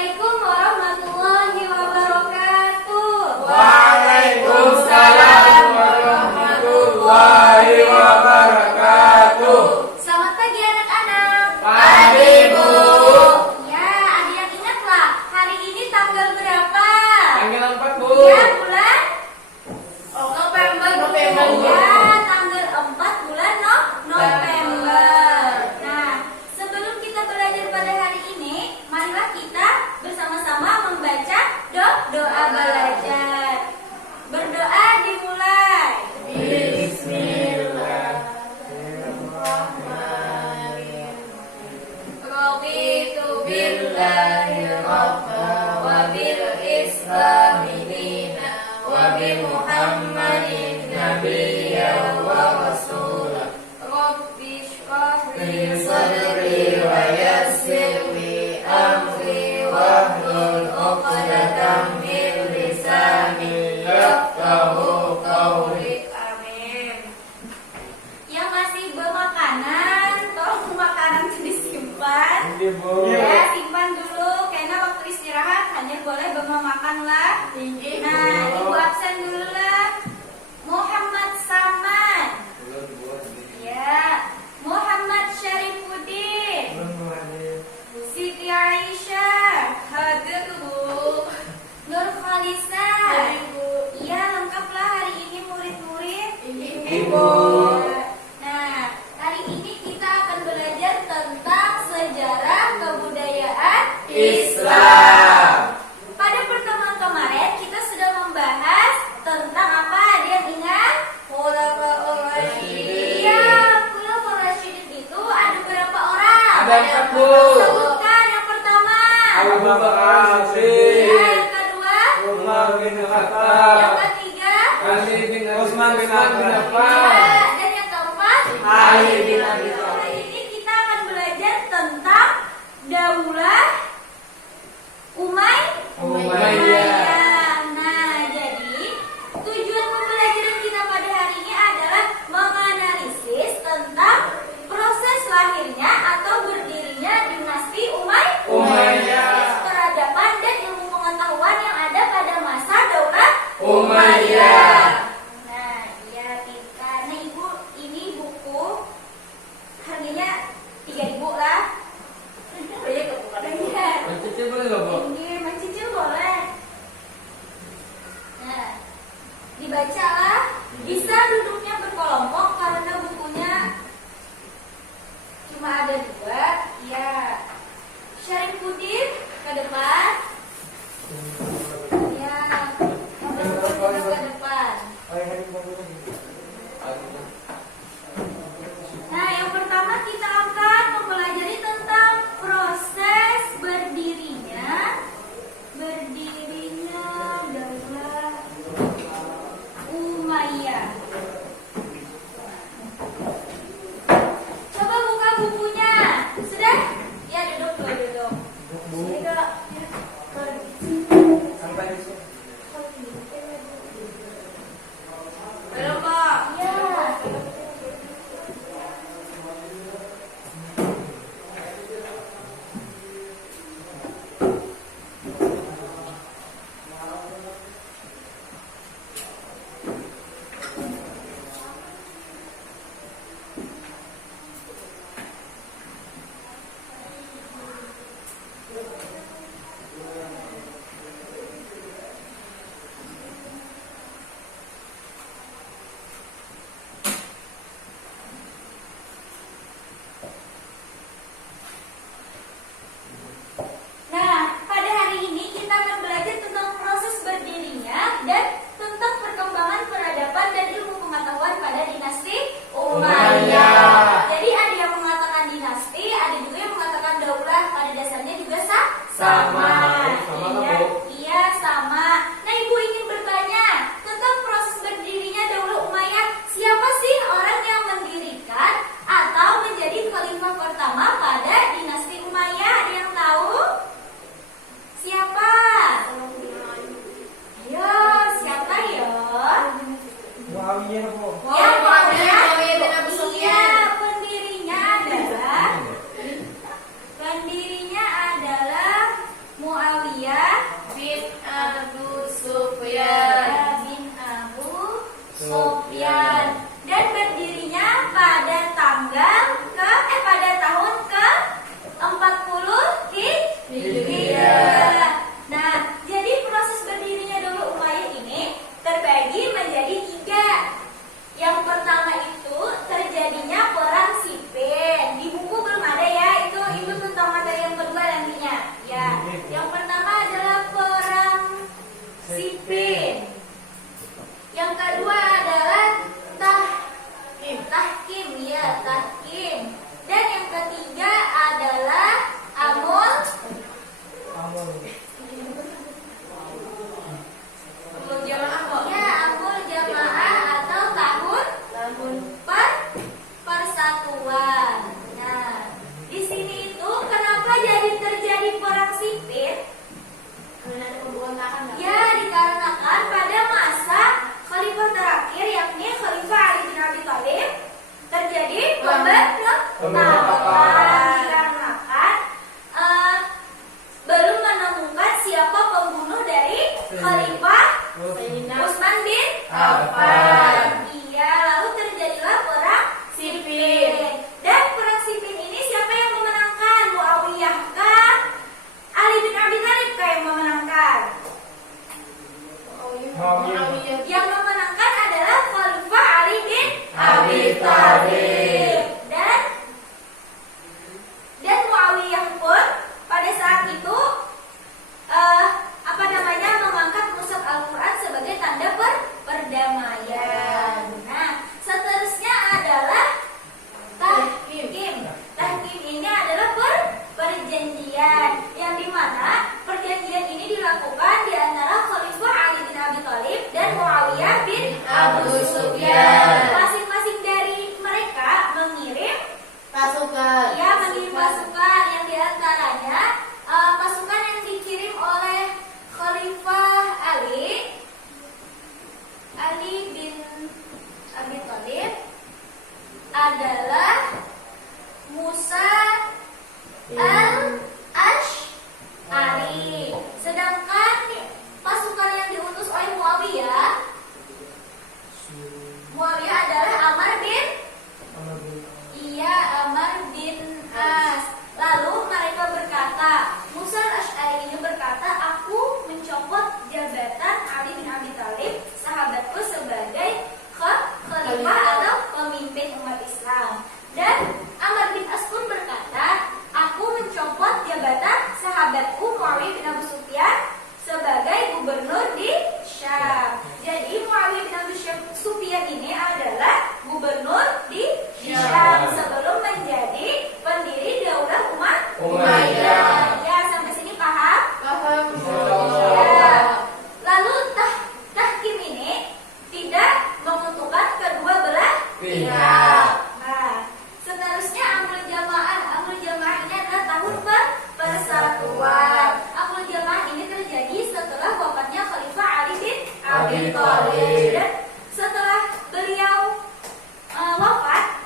Assalamualaikum warahmatullahi wabarakatuh. Waalaikumsalam warahmatullahi wabarakatuh. Selamat pagi anak-anak. Pagi, Bu. Ya, ada yang ingat lah, hari ini tanggal berapa? Tanggal 4, Bu. Ya, bulan November. Ya, tanggal 4 bulan November. Nah, sebelum kita belajar pada hari ini, marilah kita bersama-sama membaca doa belajar. Berdoa dimulai. Bismillahirrahmanirrahim. Raditu Billahi rabba wa bil islami dina wa bi Muhammadin nabiyya wa rasulah. Rabbi shrah Li sadri wa yassir li amri wahlul 'uqdatam min lisani yafqahu qawli. Amin. Yang masih bermakanan, tolong makanan itu disimpan. Ya, simpan dulu karena waktu istirahat hanya boleh makan lah. Nah, ibu absen dulu lah. Muhammad Saman. Ya, Muhammad Syarifuddin. Siti Aisyah. Hadir Bu. Nur Khalisa. Iya, lengkaplah hari ini murid-murid. Ibu. Nah, hari ini kita akan belajar tentang sejarah kebudayaan Islam. Pada pertemuan kemarin kita sudah membahas tentang apa? Ada yang ingat? Khulafaur Rasyidin. Iya, Khulafaur Rasyidin itu ada berapa orang? Ada 4, Bu. Sebutkan yang pertama. Abu Bakar Ya, Siddiq, yang kedua. Umar bin Yang Khattab, ketiga. Ali bin Utsman bin Ya, Affan, dan yang keempat. Ali bin Abi Thalib. Hari ini kita akan belajar tentang Daulah Umayyah. Nah, jadi tujuan pembelajaran kita pada hari ini adalah menganalisis tentang proses lahirnya atau berdirinya dinasti Umayyah. peradaban dan ilmu pengetahuan yang ada pada masa Daulah Umayyah. Nah, iya kita. Nah, Ibu, ini buku harganya 3.000 lah. Iya. Mencicil boleh nggak, Bu? Ini mencicil boleh. Nah, dibacalah. Bisa duduknya berkelompok karena bukunya cuma ada 2. Ya. Syarifuddin ke depan. Ya. Nomor ke depan. Nah, yang pertama kita akan mempelajari tentang proses berdirinya Daulah Umayyah. Coba buka bukunya. Sudah? Ya, duduk. Sudah. Ya. Sampai di sini. Belum, Pak. Ya. Nah, pada hari ini kita akan belajar tentang proses berdirinya dan tentang perkembangan peradaban dan ilmu pengetahuan pada dinasti Umayyah. Jadi ada yang mengatakan dinasti, ada juga yang mengatakan daulah. Pada dasarnya juga sama. Iya, iya sama. Nah, Ibu ingin bertanya tentang proses berdirinya Daulah Umayyah. Siapa sih orang yang mendirikan atau menjadi khalifah pertama pada dinasti Umayyah? Ada yang tahu? Siapa? Ayo, siapa ya? Muawiyah, Bu. Ya, pokoknya bin Abi Sufyan. iya, pendirinya adalah Muawiyah bin Abu Sufyan. bin Abu Sufyan dan berdirinya pada pada tahun ke 40 Hijriah. Nah, jadi proses berdirinya dulu Umayyah ini terbagi menjadi 3. Yang pertama itu terjadinya perang Siffin. Di buku belum ada ya, itu tentang materi yang kedua nantinya. Ya, yang pertama adalah perang Siffin. Yang kedua adalah tahkim. Dan yang ketiga adalah amul Jamaah kok. ya amul jamaah atau tahun persatuan. Nah, di sini itu kenapa jadi terjadi perang Siffin? Karena ada pemberontakan nggak? Ya, dikarenakan pada masa khalifah terakhir yakni Khalifah Ali bin Abi Thalib terjadi pemberontakan dikarenakan belum menemukan siapa pembunuh dari Khalifah Sayyidina Utsman bin Affan. Iya, lalu terjadilah perang Siffin. Dan perang Siffin ini siapa yang memenangkan? Muawiyah kah? Ali bin Abi Thalib kah yang memenangkan? Muawiyah. Yang memenangkan adalah Khalifah Ali bin Abi Thalib. Dan Muawiyah pun pada saat itu mengangkat mushaf Al-Quran sebagai tanda perdamaian. Nah, seterusnya adalah tahkim. Tahkim ini adalah perjanjian yang dimana perjanjian ini dilakukan di antara Khalifah Ali bin Abi Thalib dan Muawiyah bin Abu Sufyan. Masing-masing dari mereka mengirim Pasukan. pasukan yang diantaranya pasukan yang dikirim oleh Khalifah Ali bin Abi Thalib adalah Musa al-Ash'ari. Sedangkan pasukan yang diutus oleh Muawiyah adalah Amr bin As. Lalu mereka berkata, Musa al-Ash'ari ini berkata, aku mencopot jabatan Ali bin Abi Thalib, sahabatku, sebagai khalifah atau pemimpin umat Islam. Dan Amr bin As pun berkata, aku mencopot jabatan sahabatku Muawiyah bin Abu Sufyan sebagai gubernur di Syam. Jadi Muawiyah bin Abu Sufyan ini adalah gubernur di Syam sebelum menjadi pendiri Daulah Umayyah. Ya, sampai sini paham? Paham. Ya. Lalu tahkim ini tidak menguntungkan kedua belah pihak. Nah, seterusnya amul jamaah. Amul jamaah ini adalah tahun persatuan. Amul jamaah ini terjadi setelah wafatnya Khalifah Ali bin Abi Thalib. Dan setelah beliau wafat,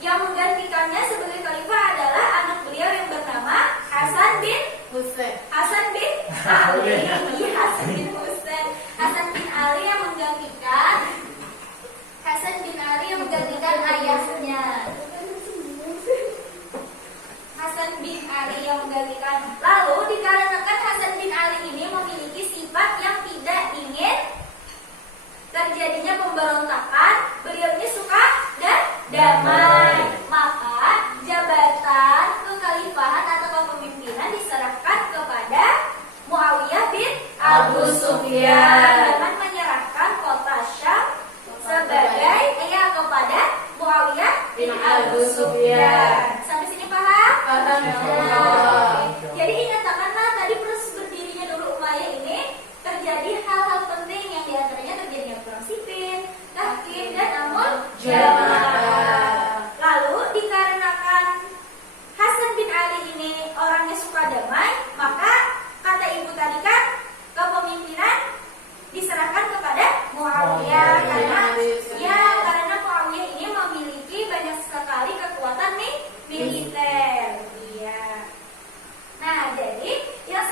yang menggantikannya sebagai khalifah adalah anak beliau yang bernama Hasan bin Husain. Ali. Hasan bin Husain. Hasan bin Ali yang menggantikan ayahnya. Hasan bin Ali yang menggantikan. Lalu dikarenakan Hasan bin Ali ini memiliki sifat yang tidak ingin terjadinya pemberontakan, beliau ini suka damai. Maka jabatan kekhalifahan atau kepemimpinan diserahkan kepada Muawiyah bin Abu Sufyan dengan menyerahkan kota Syam sebagai kepada Muawiyah bin Abu Sufyan. Sampai sini paham? Paham. Jadi ingatkanlah tadi proses berdirinya dulu Umayyah ini terjadi hal-hal penting yang diantaranya terjadinya perang Siffin, tahkim, dan amul jamaah. Lalu dikarenakan Hasan bin Ali ini orangnya suka damai, maka kata ibu tadi kan kepemimpinan diserahkan kepada Muawiyah karena Muawiyah ini memiliki banyak sekali kekuatan militer. Iya. Nah, jadi yang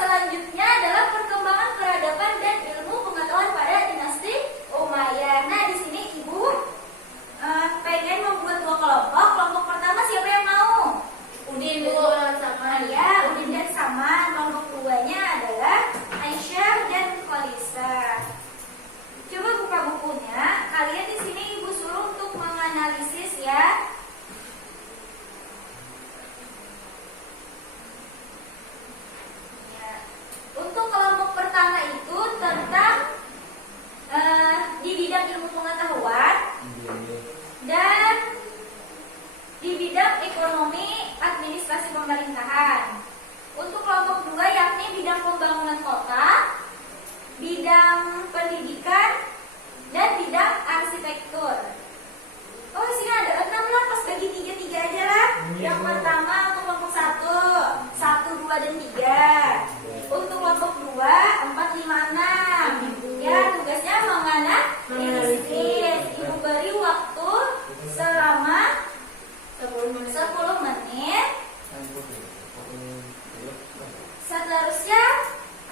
3. Untuk kelompok 2 4, 5, 6. Ya, tugasnya menganalisis. Ibu beri waktu selama 10 menit. Seterusnya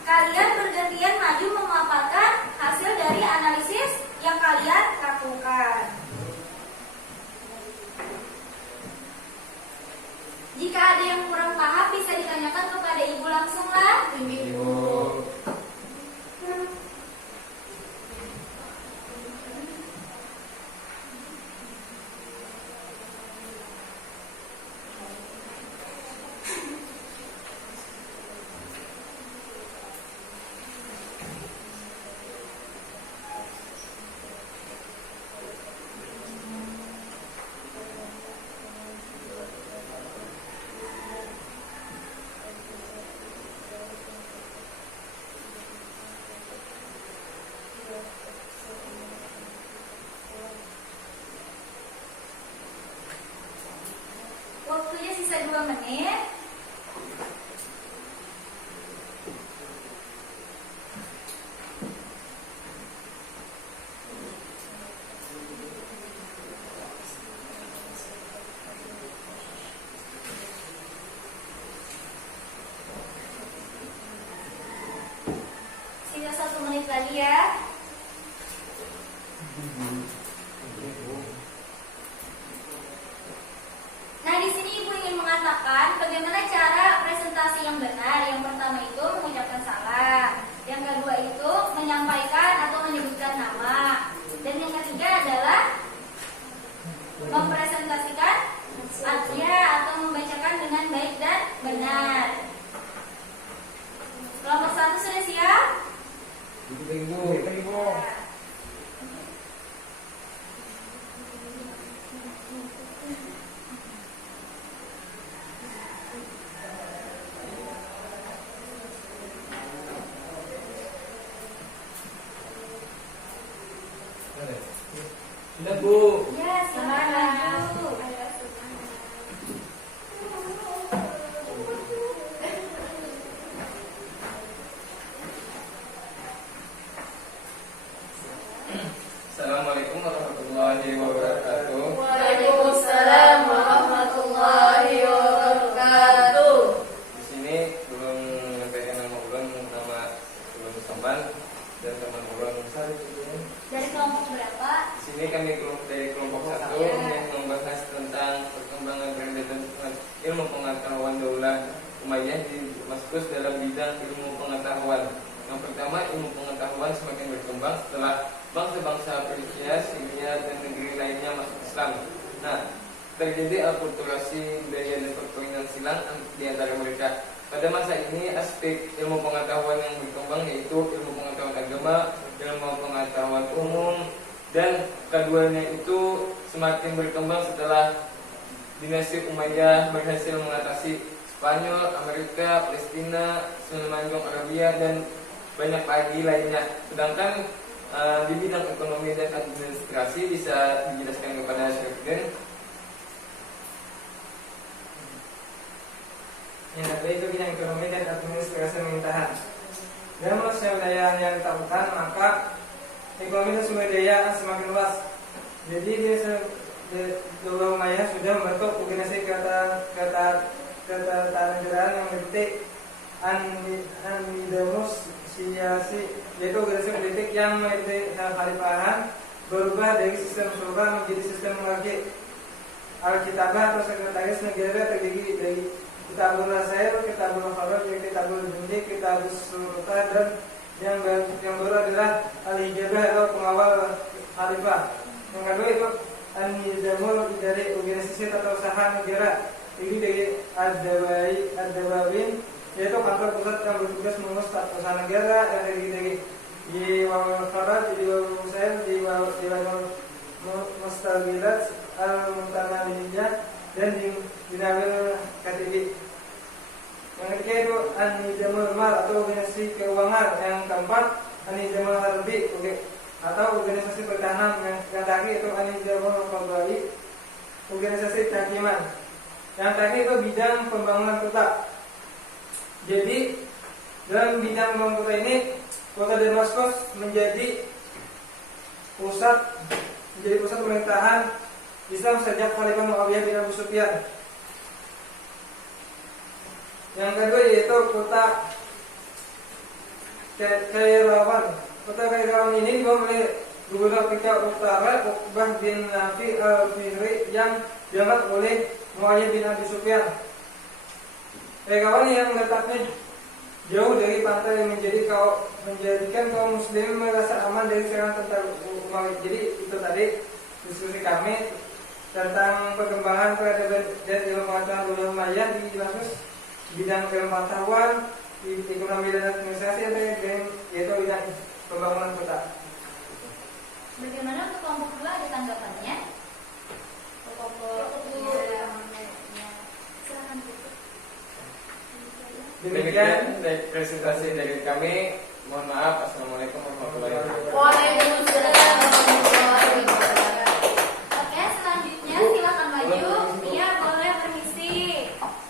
kalian bergantian maju memaparkan hasil dari analisis yang kalian lakukan. Jika ada yang kurang paham bisa ditanyakan kepada ibu langsunglah. Ibu. Waktunya sisa 2 menit. Sisa 1 menit lagi ya. Nah, di sini Ibu ingin mengatakan bagaimana cara presentasi yang benar. Yang pertama itu mengucapkan salam. Yang kedua itu menyampaikan atau menyebutkan nama. Dan yang ketiga adalah mempresentasikan artinya atau membacakan dengan baik dan benar. Kelompok 1 sudah siap? Ibu. Sudah, Bu. Ya, silakan maju. Assalamualaikum warahmatullahi wabarakatuh. Waalaikumsalam warahmatullahi wabarakatuh. Di sini belum menyampaikan nama ulang, nama belum Sampan dan teman ulang besar. Dari kelompok berapa? Di sini kami dari kelompok 1 yang membahas tentang perkembangan dan ilmu pengetahuan Daulah Umayyah di Damaskus dalam bidang ilmu pengetahuan. Yang pertama, ilmu pengetahuan semakin berkembang setelah bangsa-bangsa Persia, Syria, dan negeri lainnya masuk Islam. Nah, terjadi akulturasi budaya dan perkawinan silang di antara mereka. Pada masa ini, aspek ilmu pengetahuan yang berkembang yaitu ilmu pengetahuan agama, ilmu pengetahuan umum, dan keduanya itu semakin berkembang setelah dinasti Umayyah berhasil mengatasi Spanyol, Amerika, Palestina, Semenanjung Arabia, dan banyak lagi lainnya. Sedangkan di bidang ekonomi dan administrasi bisa dijelaskan kepada Syekh. Ya, yaitu bidang ekonomi dan administrasi pemerintahan. Dalam luas wilayah yang ditaklukkan, maka ekonomi dan sumber daya semakin luas. Jadi Daulah Umayyah sudah membentuk organisasi ketatanegaraan yang menitik Andamus siasi, yaitu organisasi politik yang menitik khalifahan berubah dari sistem sultan menjadi sistem monarki. Alkitabah atau sekretaris negara terdiri dari Kitabul Rasail, Kitabul Kharaj, Kitabul Jundi, Kitabul Sultan, dan yang baru adalah Al-Hijabah atau pengawal khalifah. Yang kedua itu An-Nizamul dari organisasi tata usaha negara. Ini dari Ad-Dawawin, yaitu kantor pusat yang bertugas mengurus tata usaha negara. Yang dari Diwawal Kharaj, Diwawal Rasail, Diwawal Mustabilat, Al-Muntamaliyah, dan Dinawil KTB. Yang ketiga itu An-Nizamul Mal atau organisasi keuangan. Yang keempat An-Nizamul Harbi atau organisasi pertahanan. Yang terakhir itu An-Nizamul Qadai, organisasi kehakiman. Yang terakhir itu bidang pembangunan kota. Jadi dalam bidang pembangunan kota ini, kota Damaskus menjadi pusat pemerintahan Islam sejak Khalifah Muawiyah bin Abu Sufyan. Yang kedua yaitu kota Kairawan. Kota Kairawan ini dibangun oleh Gubernur Afrika Utara Uqbah bin Nafi al-Fihri yang diangkat oleh Muawiyah bin Abi Sufyan. Kairawan yang letaknya jauh dari pantai yang menjadikan kaum muslimin merasa aman dari serangan tentara Umayyah. Jadi itu tadi diskusi kami tentang perkembangan peradaban dan ilmu pengetahuan Bani Umayyah di Damaskus, bidang ilmu pengetahuan, ekonomi dan administrasi, yaitu bidang pembangunan kota. Bagaimana untuk kelompok 2 ada tanggapannya? Kelompok 2 silakan. Demikian presentasi dari kami. Mohon maaf. Assalamualaikum warahmatullahi wabarakatuh. Waalaikumsalam warahmatullahi wabarakatuh. Oke, selanjutnya silakan maju. Iya, boleh permisi.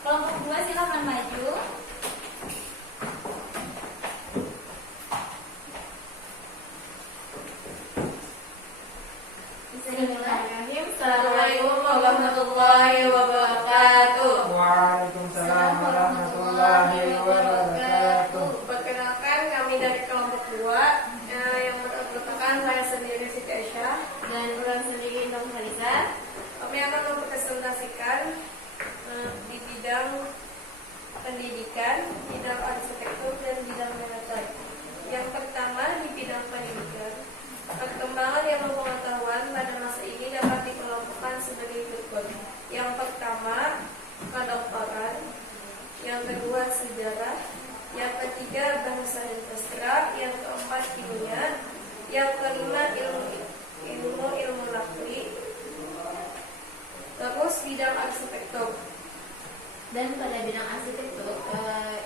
Kelompok 2 silakan maju. Bisa dimulai. Assalamualaikum warahmatullahi wabarakatuh. Waalaikumsalam warahmatullahi wabarakatuh. Perkenalkan, kami dari kelompok 2 yang merupakan saya sendiri Siti Aisyah dan orang sendiri Intan Halisa. Kami akan mempresentasikan di bidang pendidikan, bidang arsitektur dan bidang manajemen. Yang pertama di bidang pendidikan, perkembangan ilmu pengetahuan pada masa ini dapat dikelompokkan sebagai berikut. Yang pertama, kedokteran. Yang kedua, sejarah. Yang ketiga, bahasa dan sastra. Yang keempat, kimia. Yang kelima, ilmu laktri. Terus bidang arsitektur. Dan pada bidang arsitektur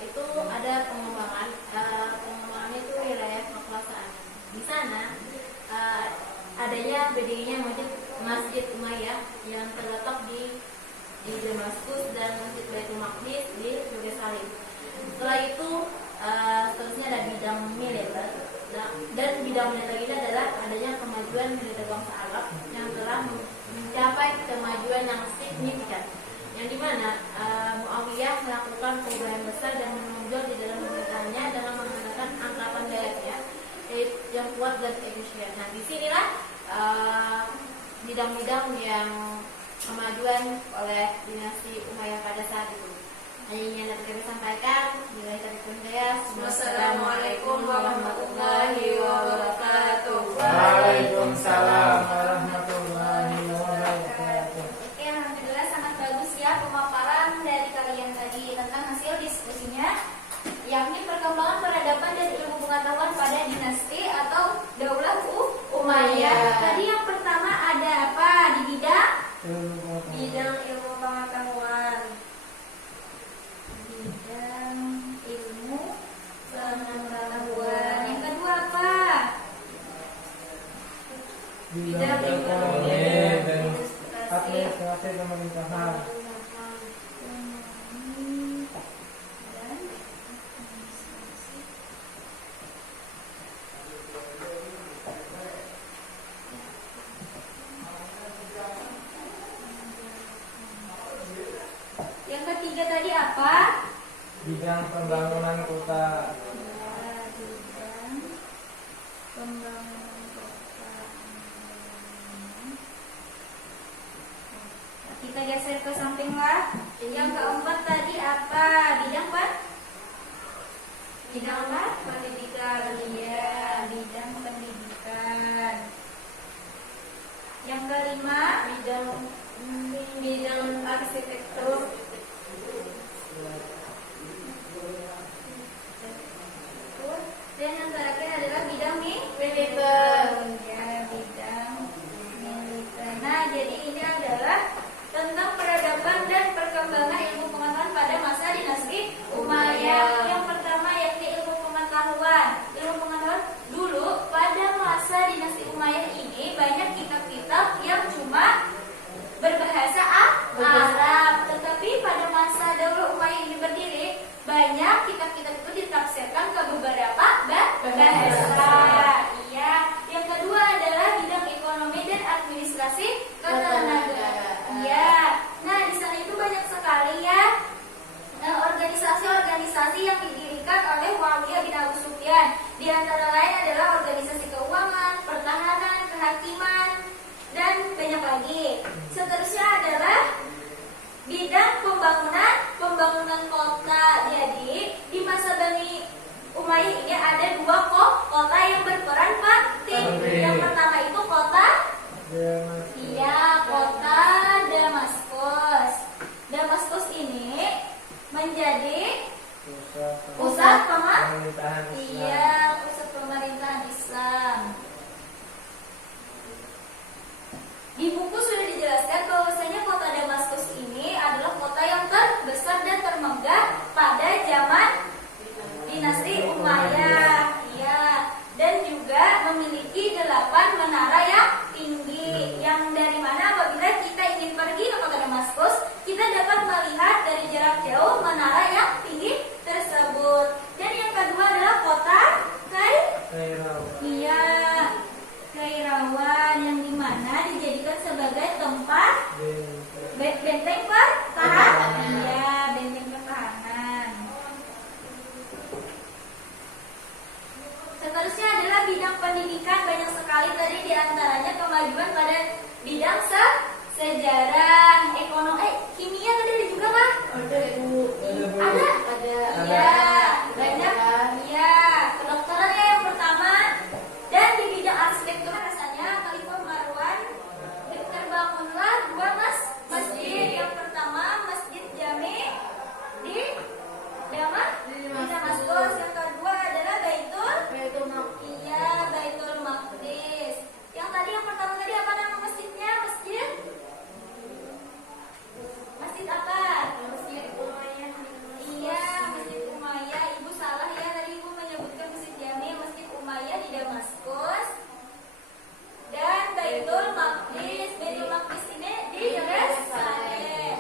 itu ada pengembangannya itu wilayah kekuasaan. Di sana adanya berdirinya Masjid Umayyah yang terletak di Damaskus dan Masjid Baitul Maqdis di Yerusalem. Setelah itu seterusnya ada bidang militer. Dan bidang militer ini adalah adanya kemajuan militer bangsa Arab yang telah mencapai kemajuan yang signifikan, yang dimana Muawiyah melakukan perubahan besar dan menonjol di dalam pemerintahannya dalam menggunakan angkatan daerahnya yang kuat dan efisien. Nah, disinilah bidang-bidang yang kemajuan oleh dinasti Umayyah pada saat itu. Hanya ingin dapat kami sampaikan. Bila kita saya, Wassalamualaikum warahmatullahi wabarakatuh. Waalaikumsalam warahmatullahi wabarakatuh. Oke, alhamdulillah sangat bagus ya pemaparan dari kalian tadi tentang hasil diskusinya, yakni perkembangan peradaban dan ilmu pengetahuan pada dinasti atau Daulah Umayyah. Tadi yang pertama ada apa di bidang Ilmu pengetahuan. bidang ilmu pengetahuan. Yang kedua apa? Bidang ekonomi dan administrasi. administrasi pemerintahan. Yang ketiga tadi apa? Bidang pembangunan kota. Bidang pembangunan kota. Kita geser ke samping lah. Yang keempat tadi apa? Bidang apa? Bidang apa? Pendidikan. Iya, bidang pendidikan. Yang kelima, Bidang arsitektur. dan yang terakhir adalah bidang Militer. ya, bidang militer. Nah, jadi ini adalah tentang peradaban dan perkembangan ilmu pengetahuan pada masa dinasti Umayyah. organisasi yang didirikan oleh Muawiyah bin Abu Sufyan. Di antara lain adalah organisasi keuangan, pertahanan, kehakiman, dan banyak lagi. Seterusnya adalah bidang pembangunan kota. Jadi di masa Bani Umayyah ini ada dua kota yang berperan penting. Yang pertama itu kota kota Damaskus. Damaskus ini menjadi pusat pemerintahan Islam. pusat pemerintahan Islam. Di buku sudah dijelaskan bahwasanya kota Damaskus ini adalah kota yang terbesar dan termegah pada zaman dinasti Umayyah. Dan juga memiliki 8 menara yang tinggi. Yang dari mana apabila kita ingin pergi ke kota Damaskus, kita dapat melihat dari jarak jauh menara yang tinggi tersebut. Dan yang kedua adalah kota Kairawan, yang dimana dijadikan sebagai tempat benteng pertahanan. Benteng pertahanan. Seterusnya adalah bidang pendidikan. Banyak sekali tadi diantaranya kemajuan pada bidang sejarah, ekonomi, kimia tadi ada juga kah? Ada. Banyak. Kedokteran yang pertama. Dan di bidang arsitektur rasanya Khalifah Marwan terbangunlah 2 masjid. Yang pertama Masjid Jami di Damaskus. Yang kedua adalah Baitul Maqdis. Yang pertama tadi apa nama masjidnya? Masjid apa? Masjid Umayyah. Masjid Umayyah. Ibu salah ya, tadi ibu menyebutkan Masjid Jami, Masjid Umayyah di Damaskus. Dan Baitul Maqdis. Baitul Maqdis ini di Yerusalem.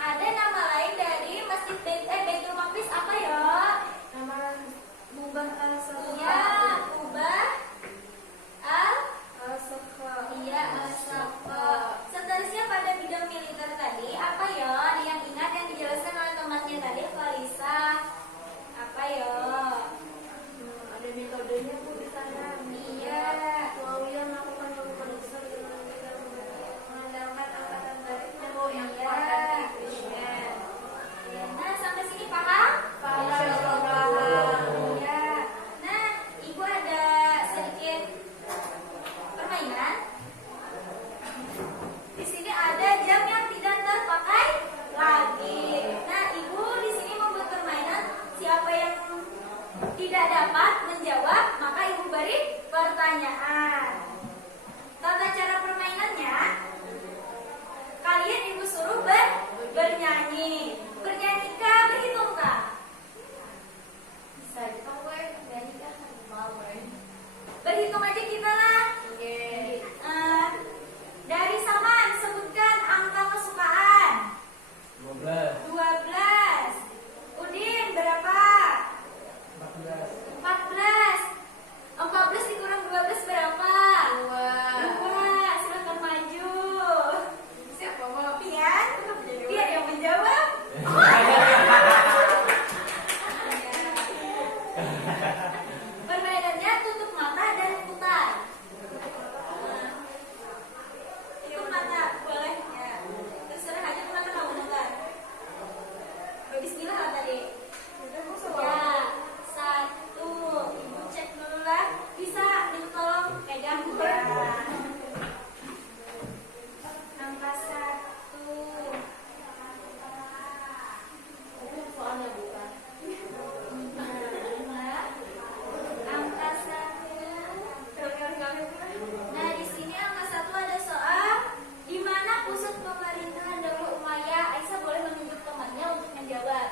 Ada nama lain dari Masjid Baitul Maqdis apa ya? Nama Kubah al-Safa. Kubah Al-Safa. Al-Safa. Seterusnya pada bidang militer tadi apa ya? Ada yang ingat yang dijelaskan oleh temannya tadi, Falisa? Apa ya? Ada metodenya Bu di sana. Muawiyah melakukan pemeriksaan dengan mengandalkan angkatan baliknya Bu yang kuat dan efisien. Nah, sampai sini paham? Paham. Nah, ibu ada sedikit permainan. Di sini ada jam yang tidak terpakai lagi. Nah, ibu di sini membuat permainan. Siapa yang tidak dapat menjawab, maka ibu beri pertanyaan. Tata cara permainannya, kalian ibu suruh bernyanyi. Bernyanyi kah, berhitung kah? Bisa kita gue nyanyi kan mau gue. Berhitung aja kita lah. Dari Saman, sebutkan angka kesukaan. 12. Udin, berapa? 14. 14 dikurang 12 berapa? 2. Silakan maju. Siapa mau? Pian yang menjawab. Permainannya tutup mata dan putar. Tutup mata boleh ya. Terserah aja kenapa kamu nonton. Bismillah lah tadi. Ya, 1. Ibu cek dulu lah. Bisa tolong pegang ya. Angka 1. Soalnya bukan. Angka 1. Nah, di sini angka 1 ada soal di mana pusat pemerintahan Daullah Umayyah. Aisyah boleh menunjuk temannya untuk menjawab.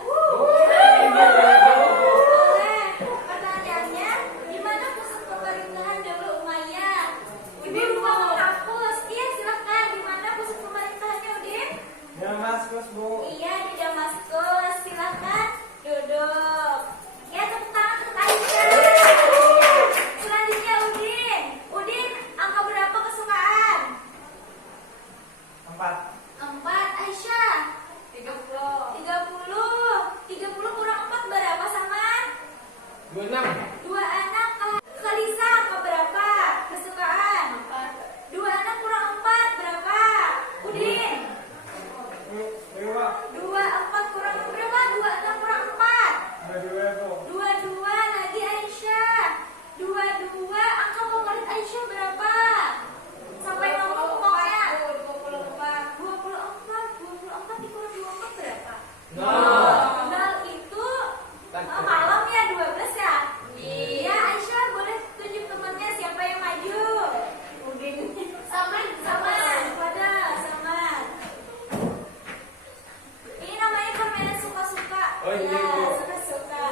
Ya, suka-suka.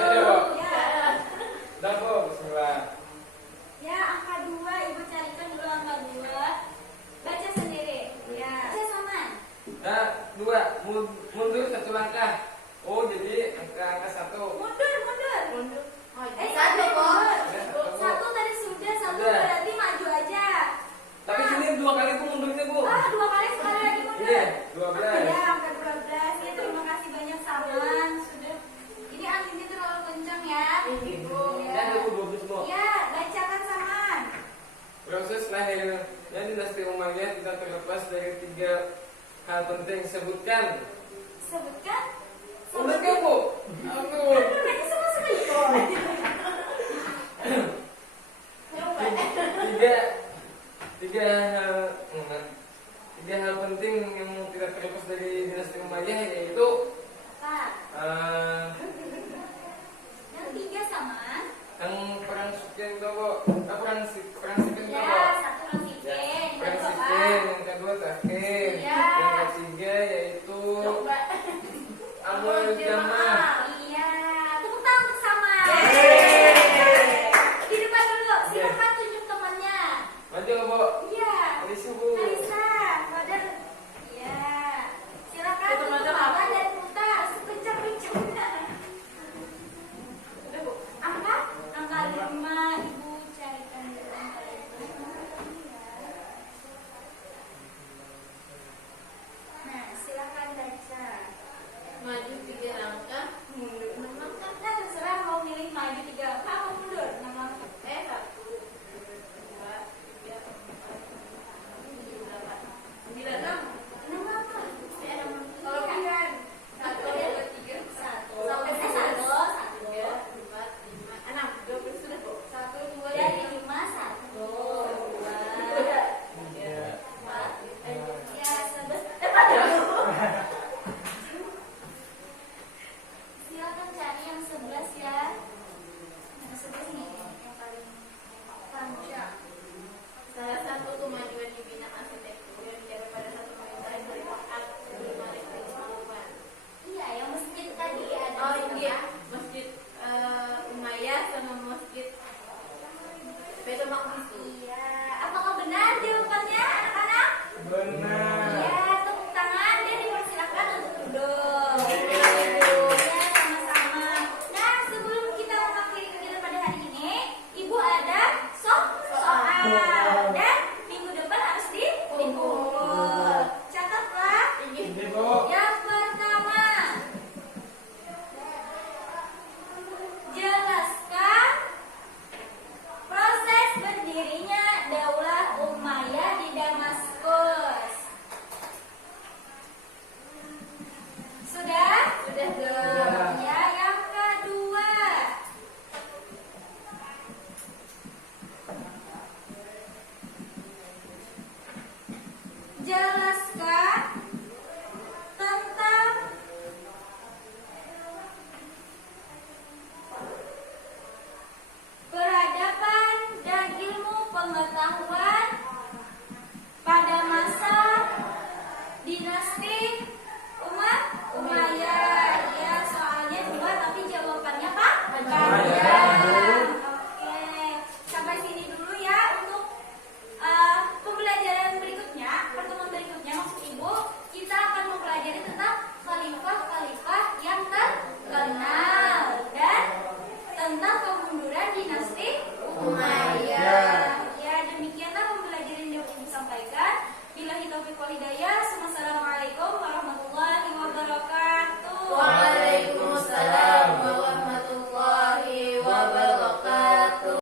Ayo, Ya. dah Bu, bismillah. Ya, angka 2, Ibu carikan dulu angka 2. Baca sendiri. Ya. Baca sama. Nah, 2, mundur 1 langkah. Oh, jadi angka 1. Mundur. Oh, Satu, kok. Satu tadi sudah, satu Sudah. berarti maju aja. Tapi sini 2 kali Bu mundurnya Bu. 2 kali sekali lagi mundur. Iya, 12. Ya, angka 12. Ya, terima kasih banyak Saman. Sudah. Ini anginnya terlalu kencang ya. Ibu. Dan 12 Bu. Ya, bacakan Saman. Proses lahirnya dinasti Umayyah tidak terlepas dari 3 hal penting. Sebutkan. Sebutkan. Sebutkan Bu. Aduh. Ini semua sekali. Tiga hal penting yang tidak terlepas dari dinasti Umayyah yaitu Apa? Yang 3 Saman. yang perang Siffin itu Bu. Perang Siffin itu Ya, Bu. satu orang Siffin. Perang Yang kedua, Siffin, yang kedua Takin, Ya. yang ketiga yaitu Amul Jamaah. Iya, tepuk tangan untuk Saman. Di depan dulu, silakan tunjuk temannya. Maju Bu. Iya. Alisa Bu. Alisa, Modern. Iya. Silakan Itu tutup macam mata apa? dan putar sekencang-kencangnya. Angka 5, Ibu carikan dulu angka 5. Nah, silakan baca. Maju 3 langkah, mundur 6 langkah. Nah, terserah mau milih maju 3 langkah atau mundur 6 langkah. 1, 2, 3, 4, 5, 6, 9, 6. 6 langkah. Kalau pilihan 1, 2, 3, 1. Sampai Sampai 1. 3, 4, 5, 6. 12 sudah kok. 1, 2, Dari 5, 1, 2, 4. Ya, 11. Silakan cari yang 11 ya. Yang 11 nih, yang paling panjang. Salah satu kemajuan di bidang arsitektur yang dicapai pada satu pemerintahan berpangkat di Malik Lingkungan. Iya, yang masjid tadi ada. Oh siapa? iya, Masjid Umayyah sama Masjid Baitul Maqdis. Iya. Apakah benar jawabannya, anak-anak? Benar. Iya, tepuk tangan dan dipersilakan untuk duduk. Iya. Ya, sama-sama. Nah, sebelum kita mengakhiri kegiatan pada hari ini, Ibu ada soal. Dan minggu depan harus dikumpul. Catatlah. Ini Bu. Yang pertama, jelaskan proses berdirinya Daulah Umayyah di Damaskus. Sudah? Sudah Sudah. Ya, yang kedua. Jelaskan tentang peradaban dan ilmu pengetahuan pada masa dinasti Umayyah. Ya, soalnya 2 tapi jawabannya Pak panjang. Oke, sampai sini dulu ya untuk pembelajaran berikutnya, pertemuan berikutnya maksud Ibu, kita akan mempelajari tentang khalifah-khalifah yang terkenal dan tentang kemunduran dinasti Umayyah.